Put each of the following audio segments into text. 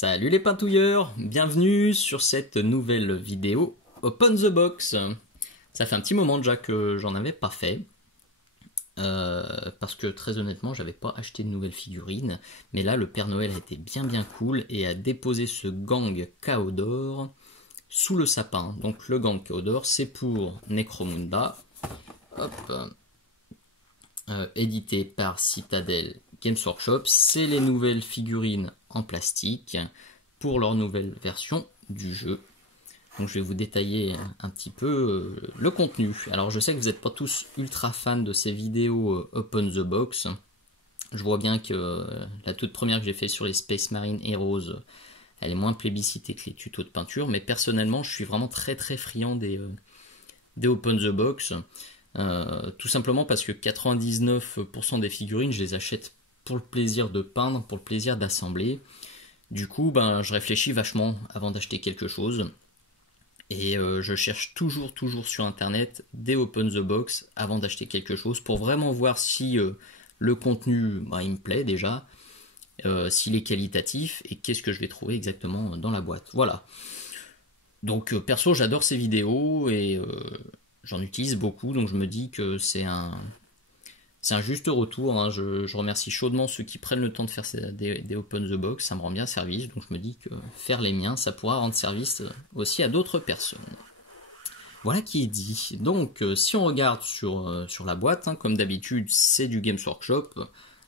Salut les pintouilleurs, bienvenue sur cette nouvelle vidéo Open the Box. Ça fait un petit moment déjà que j'en avais pas fait, parce que très honnêtement j'avais pas acheté de nouvelles figurines, mais là le Père Noël a été bien cool et a déposé ce gang Chaos d'or sous le sapin. Donc le gang Chaos d'or c'est pour Necromunda, hop, édité par Citadel Games Workshop. C'est les nouvelles figurines en plastique pour leur nouvelle version du jeu. Donc je vais vous détailler un petit peu le contenu. Alors je sais que vous n'êtes pas tous ultra fans de ces vidéos Open the Box. Je vois bien que la toute première que j'ai fait sur les Space Marine Heroes, elle est moins plébiscitée que les tutos de peinture, mais personnellement je suis vraiment très friand des Open the Box. Tout simplement parce que 99% des figurines je les achète pour le plaisir de peindre, pour le plaisir d'assembler. Du coup, je réfléchis vachement avant d'acheter quelque chose. Et je cherche toujours sur internet des Open the Box avant d'acheter quelque chose pour vraiment voir si le contenu il me plaît déjà, s'il est qualitatif et qu'est-ce que je vais trouver exactement dans la boîte. Voilà. Donc perso, j'adore ces vidéos et j'en utilise beaucoup, donc je me dis que c'est un juste retour, hein. Je remercie chaudement ceux qui prennent le temps de faire des Open the Box, ça me rend bien service, donc je me dis que faire les miens, ça pourra rendre service aussi à d'autres personnes. Voilà qui est dit. Donc si on regarde sur la boîte, hein, comme d'habitude c'est du Games Workshop,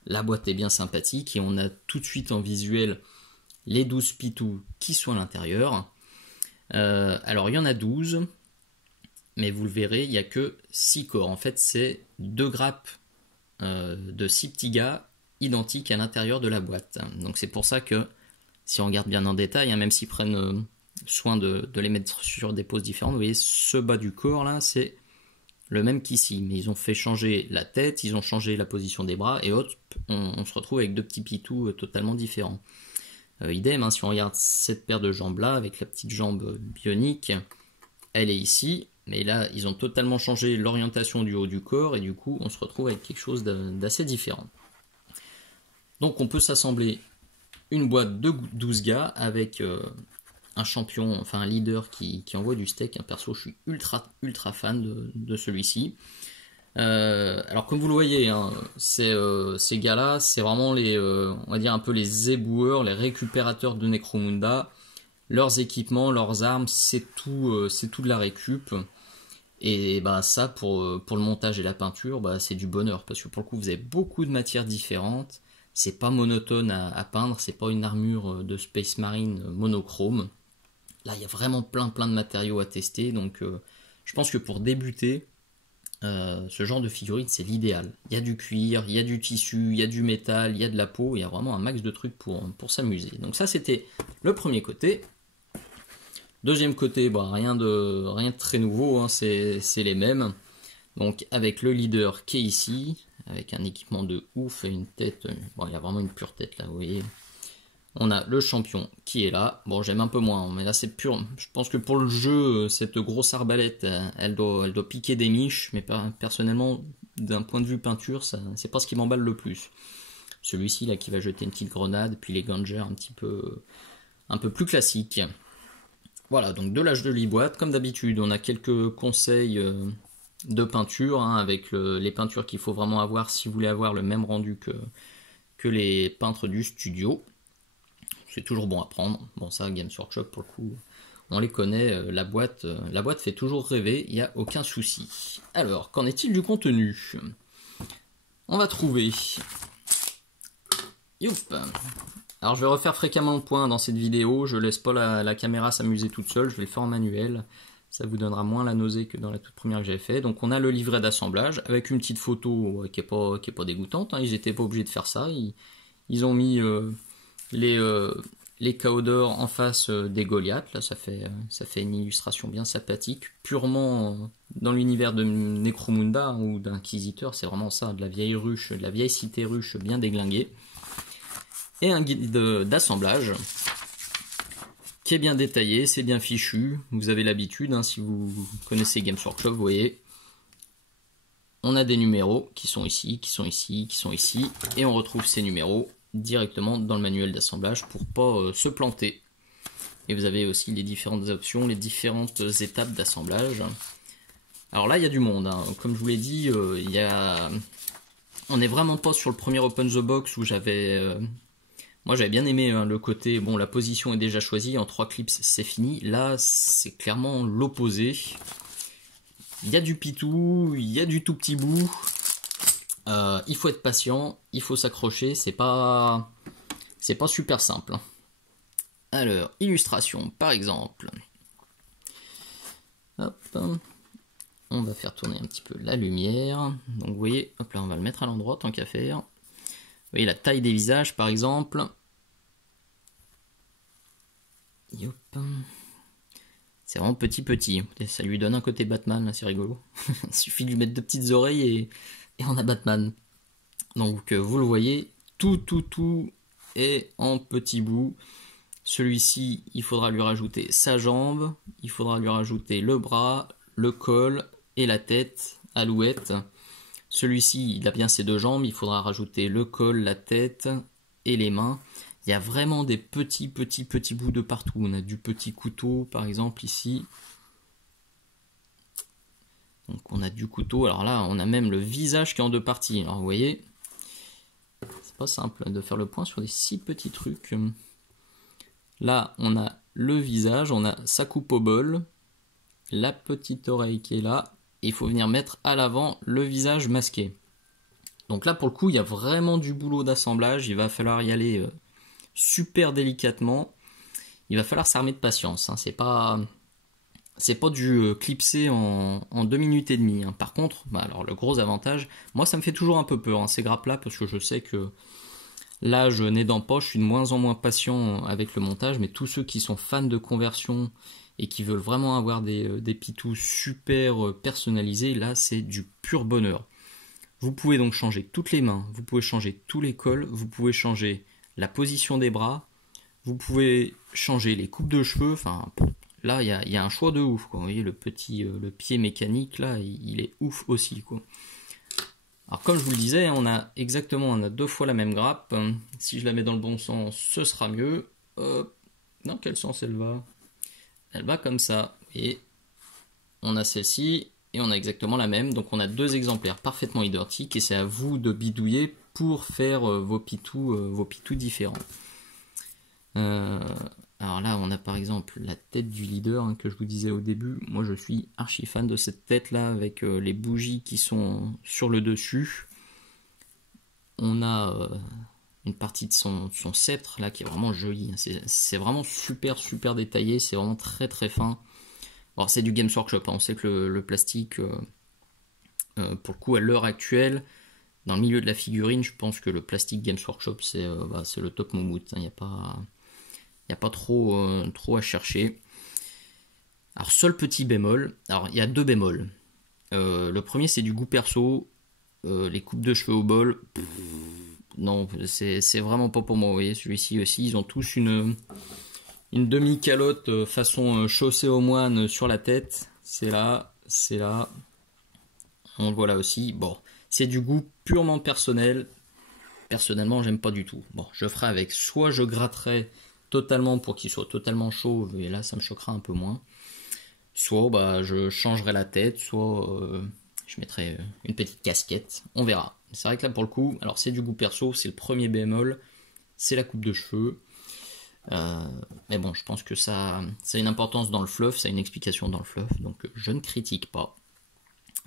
la boîte est bien sympathique et on a tout de suite en visuel les 12 pitous qui sont à l'intérieur. Alors il y en a 12, mais vous le verrez, il n'y a que 6 corps. En fait c'est 2 grappes de 6 petits gars identiques à l'intérieur de la boîte. Donc c'est pour ça que si on regarde bien en détail, hein, même s'ils prennent soin de les mettre sur des poses différentes, vous voyez ce bas du corps là c'est le même qu'ici, mais ils ont fait changer la tête, ils ont changé la position des bras et hop, on se retrouve avec 2 petits pitous totalement différents. Idem, hein, si on regarde cette paire de jambes là avec la petite jambe bionique, elle est ici. Mais là, ils ont totalement changé l'orientation du haut du corps et du coup, on se retrouve avec quelque chose d'assez différent. Donc, on peut s'assembler une boîte de 12 gars avec un champion, enfin un leader qui envoie du steak. Un perso, je suis ultra fan de celui-ci. Alors, comme vous le voyez, hein, ces gars-là, c'est vraiment on va dire un peu les éboueurs, les récupérateurs de Necromunda. Leurs équipements, leurs armes, c'est tout de la récup. Et ça, pour le montage et la peinture, c'est du bonheur. Parce que pour le coup, vous avez beaucoup de matières différentes. C'est pas monotone à peindre. C'est pas une armure de Space Marine monochrome. Là, il y a vraiment plein de matériaux à tester. Donc, je pense que pour débuter, ce genre de figurine, c'est l'idéal. Il y a du cuir, il y a du tissu, il y a du métal, il y a de la peau. Il y a vraiment un max de trucs pour s'amuser. Donc ça, c'était le premier côté. Deuxième côté, rien de très nouveau, hein, c'est les mêmes. Donc avec le leader qui est ici, avec un équipement de ouf et une tête, il y a vraiment une pure tête là, vous voyez. On a le champion qui est là. Bon, j'aime un peu moins, mais là c'est pur. Je pense que pour le jeu, cette grosse arbalète, elle doit piquer des miches, mais personnellement, d'un point de vue peinture, c'est pas ce qui m'emballe le plus. Celui-ci là qui va jeter une petite grenade, puis les gangers un peu plus classiques. Voilà, donc de la jolie boîte, comme d'habitude, on a quelques conseils de peinture, hein, avec les peintures qu'il faut vraiment avoir si vous voulez avoir le même rendu que les peintres du studio. C'est toujours bon à prendre. Bon, ça, Games Workshop, pour le coup, on les connaît, la boîte fait toujours rêver, il n'y a aucun souci. Alors, qu'en est-il du contenu? On va trouver... Youp. Alors je vais refaire fréquemment le point dans cette vidéo, je laisse pas la caméra s'amuser toute seule, je vais le faire en manuel, ça vous donnera moins la nausée que dans la toute première que j'avais fait. Donc on a le livret d'assemblage avec une petite photo qui est pas dégoûtante, hein. Ils n'étaient pas obligés de faire ça, ils ont mis les Chaos d'or en face des Goliaths, là ça fait une illustration bien sympathique, purement dans l'univers de Necromunda ou d'Inquisiteur, c'est vraiment ça, de la vieille ruche, de la vieille cité ruche bien déglinguée. Et un guide d'assemblage qui est bien détaillé, c'est bien fichu, vous avez l'habitude, hein, si vous connaissez Games Workshop, vous voyez. On a des numéros qui sont ici, qui sont ici, qui sont ici, et on retrouve ces numéros directement dans le manuel d'assemblage pour pas se planter. Et vous avez aussi les différentes options, les différentes étapes d'assemblage. Alors là, il y a du monde, hein. Comme je vous l'ai dit, on n'est vraiment pas sur le premier Open the Box où moi j'avais bien aimé, hein, le côté, bon, la position est déjà choisie, en 3 clips c'est fini. Là, c'est clairement l'opposé. Il y a du pitou, il y a du tout petit bout. Il faut être patient, il faut s'accrocher, c'est pas super simple. Alors, illustration par exemple. Hop, on va faire tourner un petit peu la lumière. Donc vous voyez, hop là, on va le mettre à l'endroit tant qu'à faire. Vous voyez la taille des visages par exemple. Yop. C'est vraiment petit. Ça lui donne un côté Batman, là, c'est rigolo. Il suffit de lui mettre 2 petites oreilles et on a Batman. Donc vous le voyez, tout est en petits bouts. Celui-ci, il faudra lui rajouter sa jambe, il faudra lui rajouter le bras, le col et la tête, Alouette. Celui-ci, il a bien ses 2 jambes, il faudra rajouter le col, la tête et les mains. Il y a vraiment des petits bouts de partout. On a du petit couteau, par exemple, ici. Donc on a du couteau. Alors là, on a même le visage qui est en 2 parties. Alors vous voyez, c'est pas simple de faire le point sur des si petits trucs. Là, on a le visage, on a sa coupe au bol, la petite oreille qui est là. Et il faut venir mettre à l'avant le visage masqué. Donc là, pour le coup, il y a vraiment du boulot d'assemblage. Il va falloir y aller super délicatement. Il va falloir s'armer de patience, hein. C'est pas du clipser en 2 minutes et demie, hein. Par contre, alors le gros avantage, moi ça me fait toujours un peu peur, hein, ces grappes-là, parce que je sais que l'âge n'aidant pas, je suis de moins en moins patient avec le montage, mais tous ceux qui sont fans de conversion et qui veulent vraiment avoir des pitous super personnalisés, là c'est du pur bonheur. Vous pouvez donc changer toutes les mains, vous pouvez changer tous les cols, vous pouvez changer la position des bras, vous pouvez changer les coupes de cheveux, enfin là il y a un choix de ouf, quoi. Vous voyez le pied mécanique là, il est ouf aussi, quoi. Alors comme je vous le disais, on a 2 fois la même grappe. Si je la mets dans le bon sens, ce sera mieux. Dans quel sens elle va? Elle va comme ça. Et on a celle-ci et on a exactement la même. Donc on a 2 exemplaires parfaitement identiques et c'est à vous de bidouiller pour faire vos pitous différents. Alors là, on a par exemple la tête du leader, hein, que je vous disais au début. Moi, je suis archi fan de cette tête-là avec les bougies qui sont sur le dessus. On a une partie de son sceptre là qui est vraiment jolie. C'est vraiment super détaillé. C'est vraiment très fin. Alors, c'est du Games Workshop, hein. On sait que le plastique, pour le coup, à l'heure actuelle, dans le milieu de la figurine, je pense que le plastique Games Workshop, c'est le top moumoute. Il n'y a pas trop à chercher. Alors seul petit bémol, alors il y a 2 bémols. Le premier c'est du goût perso, les coupes de cheveux au bol, non c'est vraiment pas pour moi. Vous voyez celui-ci aussi, ils ont tous une demi-calotte façon chaussée aux moines sur la tête. C'est là, on le voit là aussi. Bon, c'est du goût purement personnel. Personnellement j'aime pas du tout. Bon, je ferai avec, soit je gratterai totalement pour qu'il soit totalement chauve, et là ça me choquera un peu moins. Soit je changerai la tête, soit je mettrai une petite casquette, on verra. C'est vrai que là pour le coup, alors c'est du goût perso, c'est le premier bémol, c'est la coupe de cheveux. Mais bon, je pense que ça a une importance dans le fluff, ça a une explication dans le fluff, donc je ne critique pas.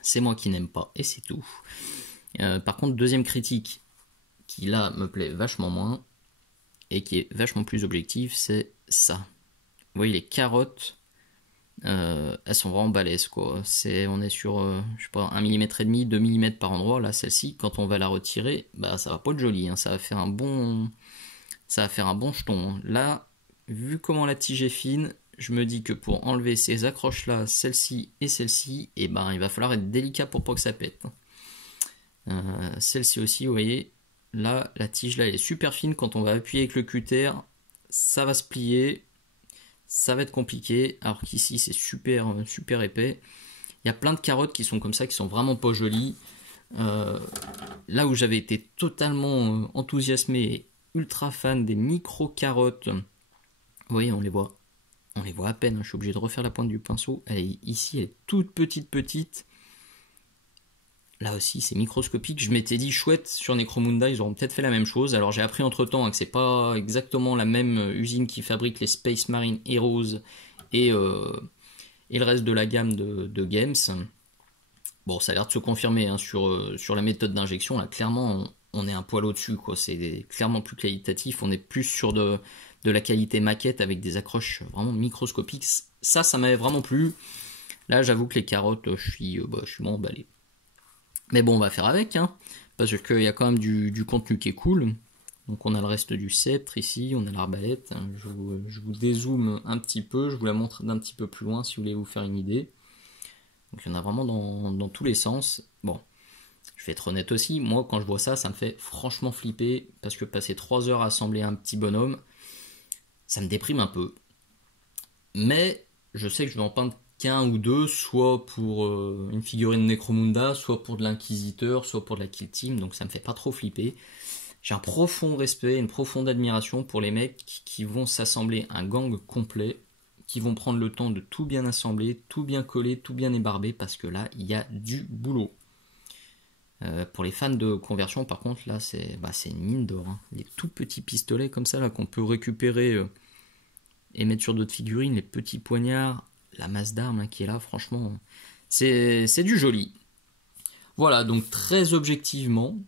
C'est moi qui n'aime pas, et c'est tout. Par contre, deuxième critique, qui là me plaît vachement moins, et qui est vachement plus objectif, c'est ça. Vous voyez les carottes, elles sont vraiment balèzes, quoi. On est sur je sais pas, 1,5 mm, 2 mm par endroit. Là celle-ci, quand on va la retirer, ça va pas être joli, hein. Ça va faire un bon jeton, hein. Là, vu comment la tige est fine, je me dis que pour enlever ces accroches là, celle-ci et celle-ci, il va falloir être délicat pour pas que ça pète. Celle-ci aussi, vous voyez, là, la tige là, elle est super fine. Quand on va appuyer avec le cutter, ça va se plier, ça va être compliqué. Alors qu'ici, c'est super épais. Il y a plein de carottes qui sont comme ça, qui sont vraiment pas jolies. Là où j'avais été totalement enthousiasmé ultra fan des micro-carottes. Vous voyez, on les voit à peine, hein. Je suis obligé de refaire la pointe du pinceau. Ici, elle est toute petite. Là aussi, c'est microscopique. Je m'étais dit, chouette, sur Necromunda, ils auront peut-être fait la même chose. Alors j'ai appris entre-temps, hein, que c'est pas exactement la même usine qui fabrique les Space Marine Heroes et le reste de la gamme de Games. Bon, ça a l'air de se confirmer, hein, sur la méthode d'injection. Là, clairement, on est un poil au-dessus, quoi. C'est clairement plus qualitatif. On est plus sur de la qualité maquette avec des accroches vraiment microscopiques. Ça m'avait vraiment plu. Là, j'avoue que les carottes, je suis moins emballé. Mais bon, on va faire avec, hein, parce qu'il y a quand même du contenu qui est cool. Donc on a le reste du sceptre ici, on a l'arbalète. Hein. Je vous dézoome un petit peu, je vous la montre d'un petit peu plus loin si vous voulez vous faire une idée. Donc il y en a vraiment dans tous les sens. Bon, je vais être honnête aussi, moi quand je vois ça, ça me fait franchement flipper, parce que passer 3 heures à assembler un petit bonhomme, ça me déprime un peu. Mais je sais que je vais en peindre qu'un ou deux, soit pour une figurine Necromunda, soit pour de l'Inquisiteur, soit pour de la Kill Team, donc ça me fait pas trop flipper. J'ai un profond respect, une profonde admiration pour les mecs qui vont s'assembler un gang complet, qui vont prendre le temps de tout bien assembler, tout bien coller, tout bien ébarber, parce que là, il y a du boulot. Pour les fans de conversion, par contre, là, c'est une mine d'or. Hein. Les tout petits pistolets comme ça, là, qu'on peut récupérer et mettre sur d'autres figurines, les petits poignards, la masse d'armes hein, qui est là, franchement, c'est du joli. Voilà, donc très objectivement,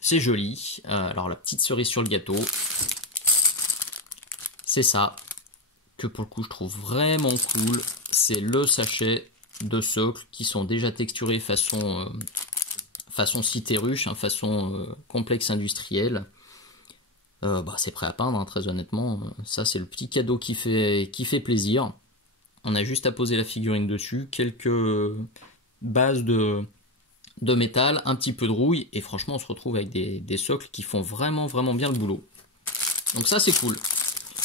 c'est joli. Alors la petite cerise sur le gâteau, c'est ça, que pour le coup je trouve vraiment cool, c'est le sachet de socles qui sont déjà texturés façon cité-ruche, hein, façon complexe industriel. C'est prêt à peindre, hein, très honnêtement. Ça c'est le petit cadeau qui fait plaisir. On a juste à poser la figurine dessus, quelques bases de métal, un petit peu de rouille, et franchement on se retrouve avec des socles qui font vraiment bien le boulot. Donc ça c'est cool.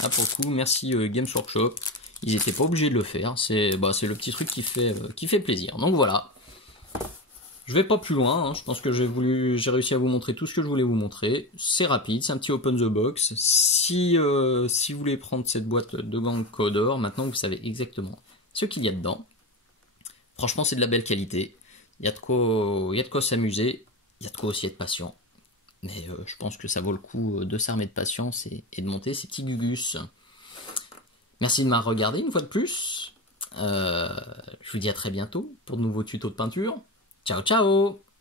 Là pour le coup, merci Games Workshop. Ils n'étaient pas obligés de le faire. C'est le petit truc qui fait plaisir. Donc voilà. Je vais pas plus loin, hein. Je pense que j'ai réussi à vous montrer tout ce que je voulais vous montrer. C'est rapide, c'est un petit open the box. Si vous voulez prendre cette boîte de gang Codor, maintenant vous savez exactement ce qu'il y a dedans. Franchement, c'est de la belle qualité. Il y a de quoi s'amuser, il y a de quoi aussi être patient. Mais je pense que ça vaut le coup de s'armer de patience et de monter ces petits gugus. Merci de m'avoir regardé une fois de plus. Je vous dis à très bientôt pour de nouveaux tutos de peinture. Ciao ciao!